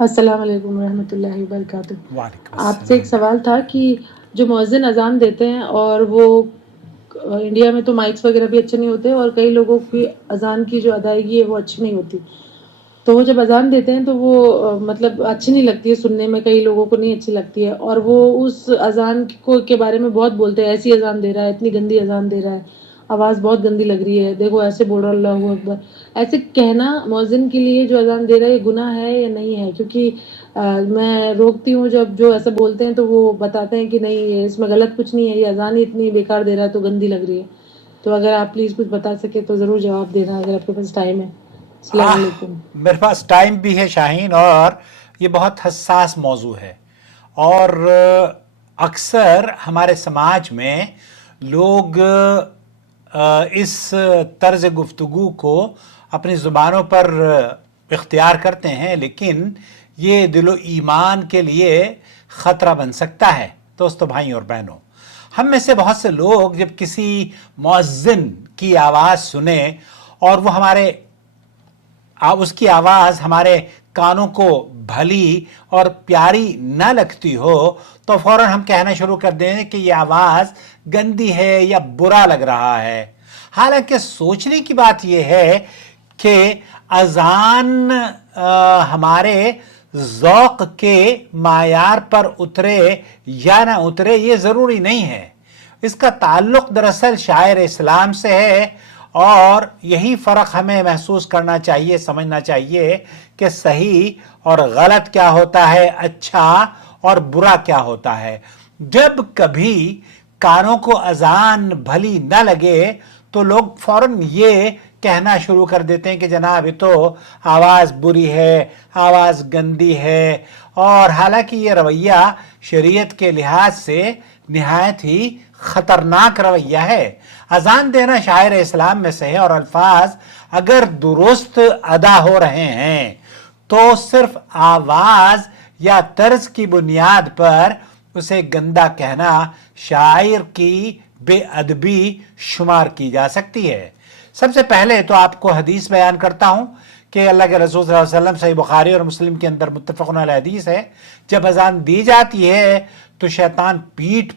السلام علیکم ورحمۃ اللہ وبرکاتہ۔ وعلیکم آپ سے ایک السلام۔ سوال تھا کہ جو مؤذن اذان دیتے ہیں اور وہ انڈیا میں تو مائکس وغیرہ بھی اچھے نہیں ہوتے اور کئی لوگوں کی اذان کی جو ادائیگی ہے وہ اچھی نہیں ہوتی، تو وہ جب اذان دیتے ہیں تو وہ مطلب اچھی نہیں لگتی ہے سننے میں، کئی لوگوں کو نہیں اچھی لگتی ہے اور وہ اس اذان کو کے بارے میں بہت بولتے ہیں، ایسی اذان دے رہا ہے، اتنی گندی اذان دے رہا ہے، آواز بہت گندی لگ رہی ہے، دیکھو ایسے بول رہا اللہ اکبر۔ ایسے کہنا مؤذن کے لیے جو اذان دے رہا ہے یہ گناہ ہے یا نہیں ہے؟ کیونکہ میں روکتی ہوں جب جو ایسا بولتے ہیں تو وہ بتاتے ہیں کہ نہیں اس میں غلط کچھ نہیں ہے، یہ اذان ہی اتنی بیکار دے رہا ہے تو گندی لگ رہی ہے۔ تو اگر آپ پلیز کچھ بتا سکے تو ضرور جواب دینا اگر آپ کے پاس ٹائم ہے۔ السلام علیکم۔ میرے پاس ٹائم بھی ہے شاہین، اور یہ بہت حساس موضوع ہے، اور اکثر ہمارے سماج میں لوگ اس طرز گفتگو کو اپنی زبانوں پر اختیار کرتے ہیں، لیکن یہ دل و ایمان کے لیے خطرہ بن سکتا ہے۔ دوستو، بھائی اور بہنوں، ہم میں سے بہت سے لوگ جب کسی مؤذن کی آواز سنیں اور وہ اس کی آواز ہمارے کانوں کو بھلی اور پیاری نہ لگتی ہو تو فوراً ہم کہنا شروع کر دیں کہ یہ آواز گندی ہے یا برا لگ رہا ہے۔ حالانکہ سوچنے کی بات یہ ہے کہ اذان ہمارے ذوق کے معیار پر اترے یا نہ اترے یہ ضروری نہیں ہے، اس کا تعلق دراصل شاعر اسلام سے ہے، اور یہی فرق ہمیں محسوس کرنا چاہیے، سمجھنا چاہیے کہ صحیح اور غلط کیا ہوتا ہے، اچھا اور برا کیا ہوتا ہے۔ جب کبھی کانوں کو اذان بھلی نہ لگے تو لوگ فوراً یہ کہنا شروع کر دیتے ہیں کہ جناب یہ تو آواز بری ہے، آواز گندی ہے، اور حالانکہ یہ رویہ شریعت کے لحاظ سے نہایت ہی خطرناک رویہ ہے۔ اذان دینا شاعر اسلام میں سے ہے، اور الفاظ اگر درست ادا ہو رہے ہیں تو صرف آواز یا طرز کی بنیاد پر اسے گندا کہنا شاعر کی بے ادبی شمار کی جا سکتی ہے۔ سب سے پہلے تو آپ کو حدیث بیان کرتا ہوں کہ اللہ کے رسول صلی اللہ علیہ وسلم، صحیح بخاری اور مسلم کے اندر متفق علیہ حدیث ہے، جب اذان دی جاتی ہے تو شیطان پیٹھ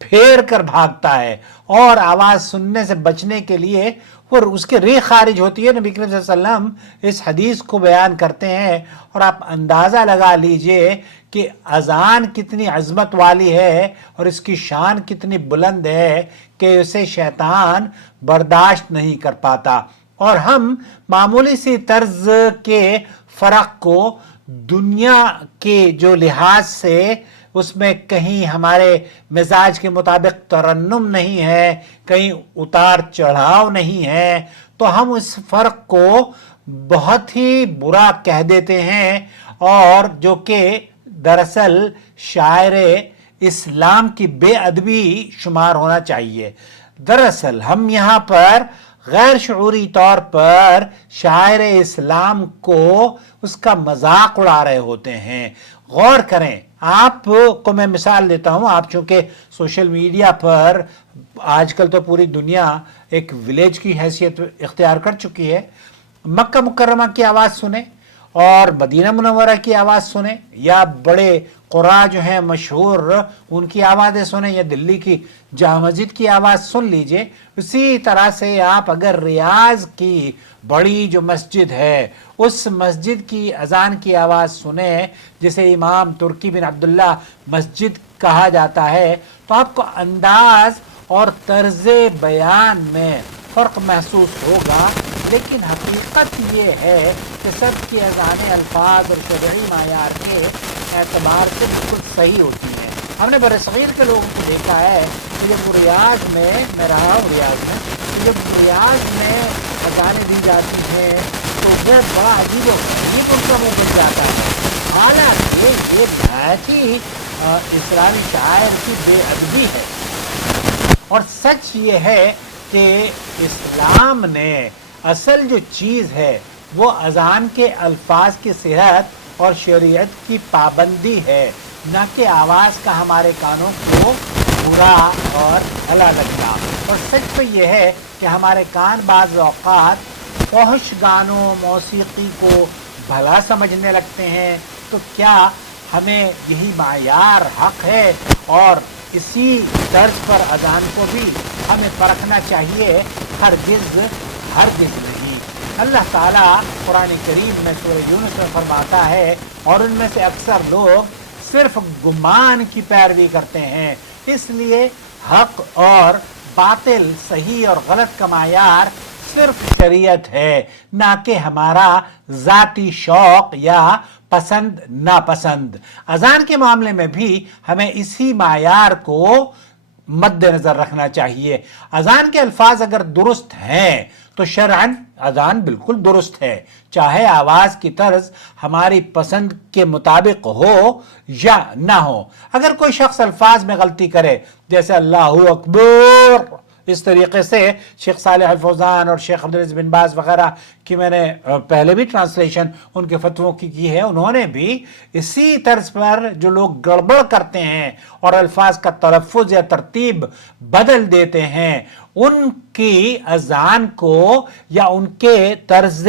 پھیر کر بھاگتا ہے، اور آواز سننے سے بچنے کے لیے اور اس کے ریح خارج ہوتی ہے۔ نبی کریم صلی اللہ علیہ وسلم اس حدیث کو بیان کرتے ہیں، اور آپ اندازہ لگا لیجئے کہ اذان کتنی عظمت والی ہے اور اس کی شان کتنی بلند ہے کہ اسے شیطان برداشت نہیں کر پاتا۔ اور ہم معمولی سی طرز کے فرق کو دنیا کے جو لحاظ سے اس میں کہیں ہمارے مزاج کے مطابق ترنم نہیں ہے، کہیں اتار چڑھاؤ نہیں ہے، تو ہم اس فرق کو بہت ہی برا کہہ دیتے ہیں، اور جو کہ دراصل شاعر اسلام کی بے ادبی شمار ہونا چاہیے۔ دراصل ہم یہاں پر غیر شعوری طور پر شاعر اسلام کو اس کا مذاق اڑا رہے ہوتے ہیں۔ غور کریں، آپ کو میں مثال دیتا ہوں، آپ چونکہ سوشل میڈیا پر آج کل تو پوری دنیا ایک ولیج کی حیثیت اختیار کر چکی ہے، مکہ مکرمہ کی آواز سنیں اور مدینہ منورہ کی آواز سنیں، یا بڑے قرآ جو ہیں مشہور ان کی آوازیں سنیں، یا دلی کی جامع مسجد کی آواز سن لیجئے۔ اسی طرح سے آپ اگر ریاض کی بڑی جو مسجد ہے اس مسجد کی اذان کی آواز سنیں، جسے امام ترکی بن عبداللہ مسجد کہا جاتا ہے، تو آپ کو انداز اور طرز بیان میں فرق محسوس ہوگا، لیکن حقیقت یہ ہے کہ سب کی اذانیں الفاظ اور شرعی معیار کے اعتبار سے بالکل صحیح ہوتی ہیں۔ ہم نے برصغیر کے لوگوں کو دیکھا ہے کہ جب وہ ریاض میں رہا ہوں ریاض میں، جب ریاض میں اذانیں دی جاتی ہیں تو وہ بڑا عجیب و غریب ان کا منہ بن جاتا ہے، حالانکہ یہ نہایت ہی اسلامی شاعر کی بے ادبی ہے۔ اور سچ یہ ہے کہ اسلام نے اصل جو چیز ہے وہ اذان کے الفاظ کی صحت اور شریعت کی پابندی ہے، نہ کہ آواز کا ہمارے کانوں کو برا اور بھلا لگنا۔ اور سچ تو یہ ہے کہ ہمارے کان بعض اوقات فحش گانوں، موسیقی کو بھلا سمجھنے لگتے ہیں، تو کیا ہمیں یہی معیار حق ہے اور اسی طرز پر اذان کو بھی ہمیں پرکھنا چاہیے؟ ہرگز نہیں۔ اللہ تعالیٰ قرآن کریم میں سورہ یونس میں فرماتا ہے، اور ان میں سے اکثر لوگ صرف گمان کی پیروی کرتے ہیں، اس لیے حق اور باطل، صحیح اور غلط کا معیار صرف شریعت ہے، نہ کہ ہمارا ذاتی شوق یا پسند ناپسند۔ اذان کے معاملے میں بھی ہمیں اسی معیار کو مد نظر رکھنا چاہیے۔ اذان کے الفاظ اگر درست ہیں تو شرعاً اذان بالکل درست ہے، چاہے آواز کی طرز ہماری پسند کے مطابق ہو یا نہ ہو۔ اگر کوئی شخص الفاظ میں غلطی کرے، جیسے اللہ اکبر، اس طریقے سے شیخ صالح الفوزان اور شیخ عبدالعزیز بن باز وغیرہ کی میں نے پہلے بھی ٹرانسلیشن ان کے فتووں کی ہے، انہوں نے بھی اسی طرز پر جو لوگ گڑبڑ کرتے ہیں اور الفاظ کا تلفظ یا ترتیب بدل دیتے ہیں، ان کی اذان کو یا ان کے طرز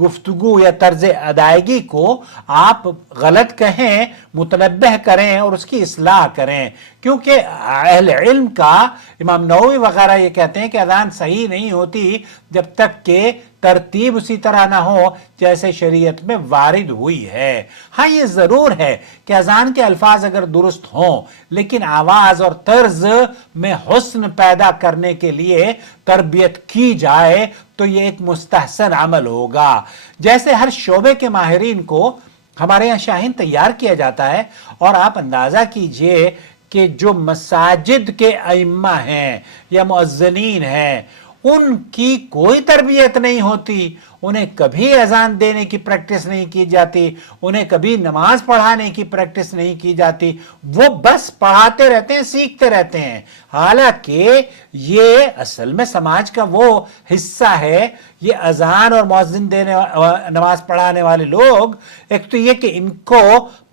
گفتگو یا طرز ادائیگی کو آپ غلط کہیں، متنبہ کریں اور اس کی اصلاح کریں، کیونکہ اہل علم کا امام نووی وغیرہ یہ کہتے ہیں کہ اذان صحیح نہیں ہوتی جب تک کہ ترتیب اسی طرح نہ ہو جیسے شریعت میں وارد ہوئی ہے۔ ہاں یہ ضرور ہے کہ اذان کے الفاظ اگر درست ہوں لیکن آواز اور طرز میں حسن پیدا کرنے کے لیے تربیت کی جائے تو یہ ایک مستحسن عمل ہوگا۔ جیسے ہر شعبے کے ماہرین کو ہمارے یہاں شاہین تیار کیا جاتا ہے، اور آپ اندازہ کیجئے کہ جو مساجد کے ائمہ ہیں یا مؤذنین ہیں، ان کی کوئی تربیت نہیں ہوتی، انہیں کبھی اذان دینے کی پریکٹس نہیں کی جاتی، انہیں کبھی نماز پڑھانے کی پریکٹس نہیں کی جاتی، وہ بس پڑھاتے رہتے ہیں، سیکھتے رہتے ہیں، حالانکہ یہ اصل میں سماج کا وہ حصہ ہے۔ یہ اذان اور مؤذن دینے نماز پڑھانے والے لوگ، ایک تو یہ کہ ان کو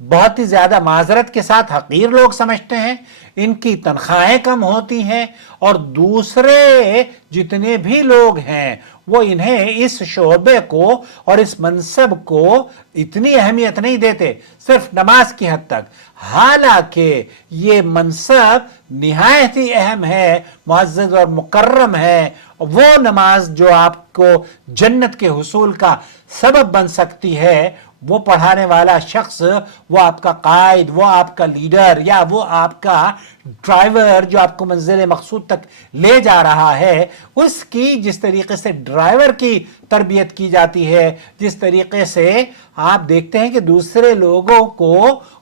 بہت ہی زیادہ معذرت کے ساتھ حقیر لوگ سمجھتے ہیں، ان کی تنخواہیں کم ہوتی ہیں، اور دوسرے جتنے بھی لوگ ہیں وہ انہیں اس شعبے کو اور اس منصب کو اتنی اہمیت نہیں دیتے، صرف نماز کی حد تک، حالانکہ یہ منصب نہایت ہی اہم ہے، معزز اور مکرم ہے۔ وہ نماز جو آپ کو جنت کے حصول کا سبب بن سکتی ہے، وہ پڑھانے والا شخص، وہ آپ کا قائد، وہ آپ کا لیڈر، یا وہ آپ کا ڈرائیور جو آپ کو منزل مقصود تک لے جا رہا ہے، اس کی جس طریقے سے ڈرائیور کی تربیت کی جاتی ہے، جس طریقے سے آپ دیکھتے ہیں کہ دوسرے لوگوں کو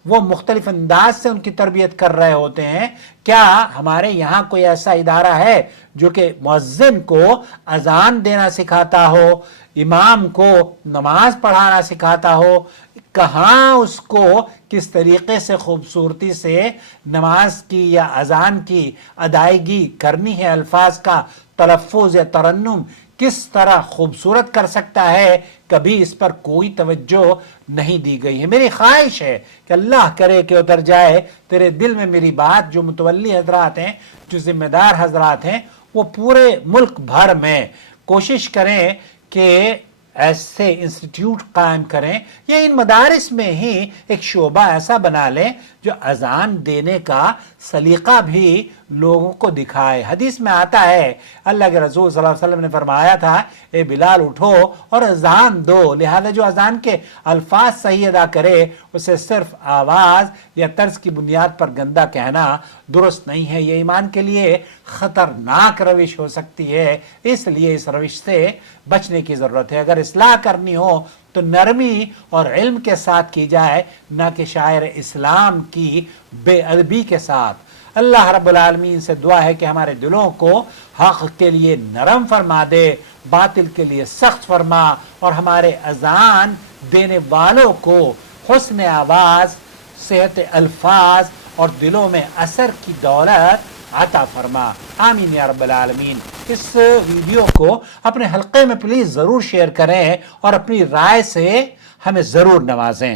وہ مختلف انداز سے ان کی تربیت کر رہے ہوتے ہیں، کیا ہمارے یہاں کوئی ایسا ادارہ ہے جو کہ مؤذن کو اذان دینا سکھاتا ہو، امام کو نماز پڑھانا سکھاتا ہو؟ کہاں اس کو کس طریقے سے خوبصورتی سے نماز کی یا اذان کی ادائیگی کرنی ہے، الفاظ کا تلفظ یا ترنم کس طرح خوبصورت کر سکتا ہے، کبھی اس پر کوئی توجہ نہیں دی گئی ہے۔ میری خواہش ہے کہ اللہ کرے کہ اتر جائے تیرے دل میں میری بات، جو متولی حضرات ہیں، جو ذمہ دار حضرات ہیں، وہ پورے ملک بھر میں کوشش کریں کہ ایسے انسٹیٹیوٹ قائم کریں، یا ان مدارس میں ہی ایک شعبہ ایسا بنا لیں جو اذان دینے کا سلیقہ بھی لوگوں کو دکھائے۔ حدیث میں آتا ہے، اللہ کے رسول صلی اللہ علیہ وسلم نے فرمایا تھا، اے بلال اٹھو اور اذان دو، لہذا جو اذان کے الفاظ صحیح ادا کرے اسے صرف آواز یا طرز کی بنیاد پر گندا کہنا درست نہیں ہے، یہ ایمان کے لیے خطرناک روش ہو سکتی ہے، اس لیے اس روش سے بچنے کی ضرورت ہے۔ اگر اصلاح کرنی ہو تو نرمی اور علم کے ساتھ کی جائے، نہ کہ شاعر اسلام کی بے ادبی کے ساتھ۔ اللہ رب العالمین سے دعا ہے کہ ہمارے دلوں کو حق کے لیے نرم فرما دے، باطل کے لیے سخت فرما، اور ہمارے اذان دینے والوں کو حسن آواز، صحت الفاظ اور دلوں میں اثر کی دولت عطا فرما، آمین یا رب العالمین۔ اس ویڈیو کو اپنے حلقے میں پلیز ضرور شیئر کریں اور اپنی رائے سے ہمیں ضرور نوازیں۔